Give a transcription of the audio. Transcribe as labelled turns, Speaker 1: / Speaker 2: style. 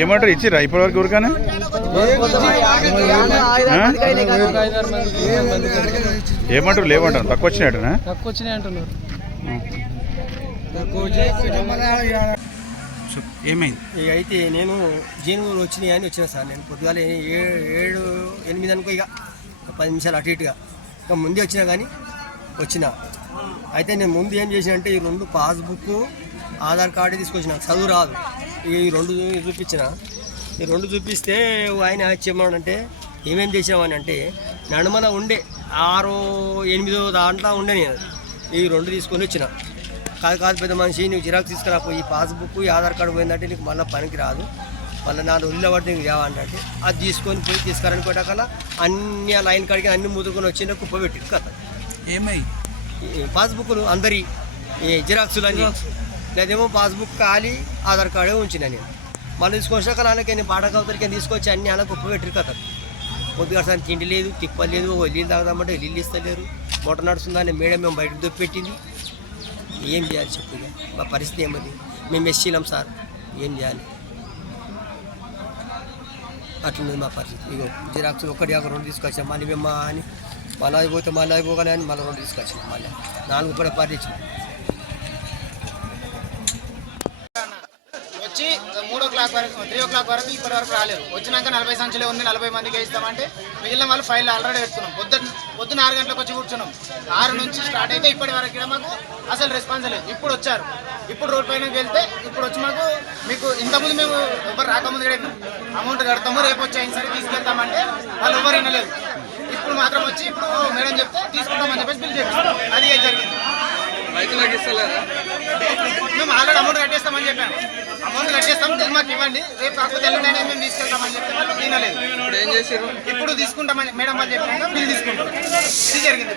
Speaker 1: ఏమంటారు ఇచ్చిరా ఇప్పటి వరకు ఏమంటారు లేవంటారు తక్కువ వచ్చినట్టునా
Speaker 2: తక్కువ వచ్చినాయి అంటున్నారు
Speaker 1: ఏమైంది
Speaker 3: ఇక అయితే నేను జీనుగూరు వచ్చినాయి అని వచ్చిన సార్ నేను పొద్దుగాల ఏ- ఏడు ఎనిమిది అనుకో ఇక ఒక పది నిమిషాలు అటు ఇటుగా ఇక ముందే వచ్చినా కానీ వచ్చిన అయితే నేను ముందు ఏం చేసిన అంటే ఈ రెండు పాస్బుక్ ఆధార్ కార్డు తీసుకొచ్చిన. చదువు రాదు. ఈ రెండు చూపించిన. ఈ రెండు చూపిస్తే ఆయన చెప్పాడంటే ఏమేం చేసామని అంటే నడుమన ఉండే ఆరో ఎనిమిదో దాంట్లో ఉండే నేను. ఈ రెండు తీసుకొని వచ్చిన. కాదు కాదు పెద్ద మనిషి నువ్వు జిరాక్స్ తీసుకురా పోయి ఈ పాస్బుక్ ఈ ఆధార్ కార్డు పోయిందంటే నీకు మళ్ళీ పనికి రాదు మళ్ళీ నా ఉల్లిలో పడితే నీకు తేవాలంటే అది తీసుకొని పోయి తీసుకురని పోయాకల్లా అన్ని ఆ లైన్ కాడికి అన్ని ముదురుకొని వచ్చి కుప్ప పెట్టి. కథ.
Speaker 1: ఏమై?
Speaker 3: పాస్బుక్లు అందరి జిరాక్సులు అన్ని. లేదేమో పాస్బుక్ ఖాళీ ఆధార్ కార్డే ఉంచిన నేను. మళ్ళీ తీసుకొచ్చాక నాన్నకి నేను పాట కవుతలకి తీసుకొచ్చి అన్ని అలా కుప్ప పెట్టారు కదా కొద్దిగా సార్ తిండి లేదు తిప్పలేదు నీళ్ళు తాగుదామంటే నీళ్ళు ఇస్తలేరు. మూట నడుస్తుందని మేడం మేము బయటకు దొప్పెట్టింది. ఏం చేయాలి చెప్పు మా పరిస్థితి ఏమది? మేము ఎస్సీలం సార్. ఏం చేయాలి? అట్లున్నది మా పరిస్థితి. ఇగో జిరాక్స్ ఒకటి ఒక రెండు తీసుకొచ్చాం మళ్ళీ మేము మా అని మళ్ళీ అయిపోతే మళ్ళీ అయిపోగానే అని మళ్ళీ రెండు తీసుకొచ్చాం మళ్ళీ. నాలుగు కూడా పాటించాం
Speaker 4: మూడో క్లాక్ వరకు త్రీ ఓ క్లాక్ వరకు ఇప్పటి వరకు రాలేదు. వచ్చినాక నలభై సంచులే ఉంది నలభై మందికి ఇస్తామంటే మిగిలిన వాళ్ళు ఫైల్ ఆల్రెడీ పెట్టుకున్నాం. పొద్దున్న పొద్దున్న ఆరు గంటలకు వచ్చి కూర్చున్నాం. ఆరు నుంచి స్టార్ట్ అయితే ఇప్పటి వరకు మాకు అసలు రెస్పాన్స్ లేదు. ఇప్పుడు వచ్చారు. ఇప్పుడు రోడ్ పైన వెళ్తే ఇప్పుడు వచ్చి మాకు మీకు ఇంతకుముందు మేము ఎవరు రాకముందు కూడా అమౌంట్ కడతాము రేపు వచ్చి అయిన సరే తీసుకెళ్తామంటే వాళ్ళు ఎవరు వినలేదు. ఇప్పుడు మాత్రం వచ్చి ఇప్పుడు మేడం చెప్తే తీసుకుంటామని చెప్పేసి బిల్ చేపిస్తాం. అది జరిగింది? మేము ఆల్రెడీ అమౌంట్ కట్టేస్తామని చెప్పాను అమౌంట్ కట్టేస్తాం మాకు ఇవ్వండి. రేపు కాకపోతే ఎల్లుండి మేము తీసుకెళ్తామని చెప్తే వాళ్ళు ఇప్పుడు ఏం చేసారు ఇప్పుడు తీసుకుంటామని మేడం వాళ్ళు చెప్పినాక బిల్ తీసుకుంటాం. ఇది జరిగింది.